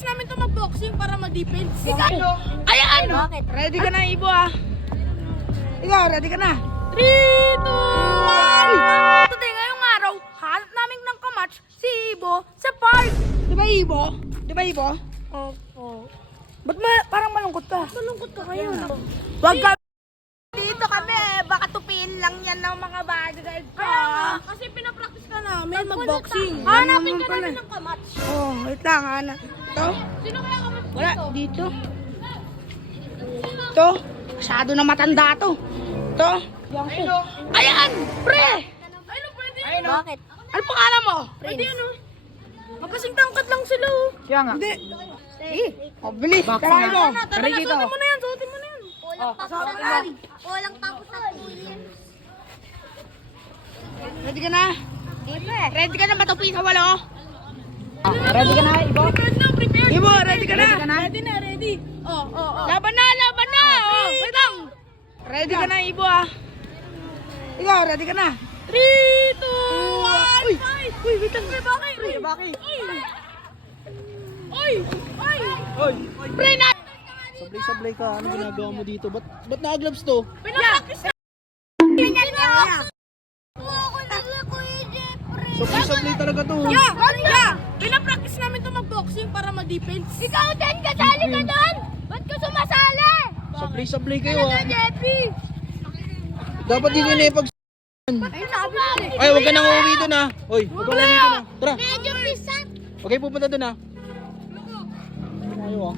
pinapractice namin to mag-boxing para ma-defense. Ayan! Bakit? Ready ka na, Ibo ah. Ikaw, ready ka na? 3, 2, 1! Today, ngayong araw, hanap namin ng kamatch si Ibo sa park. Di ba, Ibo? Di ba, Ibo? Opo. Ba't parang malungkot ka? Malungkot ka kayo. Wag ka. Dito kami, baka tupiin lang yan ng mga bodyguard ko. Kasi pinapractice ka namin mag-boxing. Hanapin ka namin ng kamatch. Oh, wait lang, Ana. Ito? Sino kaya kamatch Wala, dito. Ito? Masyado na matanda to. Ito? Ayan! Pre! Ano pwede? Bakit? Ano pangalan mo? Pwede yun oh. Magkasing tangkat lang sila oh. Siya nga. Hindi. Oh, bilis. Tara mo. Tara na, suotin mo na yan, suotin mo na yan. Walang tapos Walang tapos sa 2 years. Ready ka na? Ibe. Ready ka na matupi sa walo? Ready ka na, Ibo? Prepared na, prepared. Ibo, ready ka na? Ready na, ready. Oh. Laban na, laban na! Oh, wait lang. Ready ka na, Ibo ah. Ikaw, ready ka na? 3, 2, 1, Uy! fight! Uy, wait lang. Bakit? Oy! Hoy, Pre na! sablay-sablay ka. Ano ginagawa mo dito? Ba't naka-gloves to? Pinapractice na. Sablay-sablay talaga to. Yeah! Pinapractice namin to mag-boxing para ma-defense. Ikaw din, kasali ka doon! Ba't ka sumasali? Sablay-sablay kayo ah. Jeffy! Dapat di ko na ipag... Ay, sabi ko eh. Ay, huwag ka nang uuwi dun ah. Hoy, huwag ka nang uuwi dun ah. Tara, Medyo pisat. huwag kayo pupunta dun ah. Ayaw ah.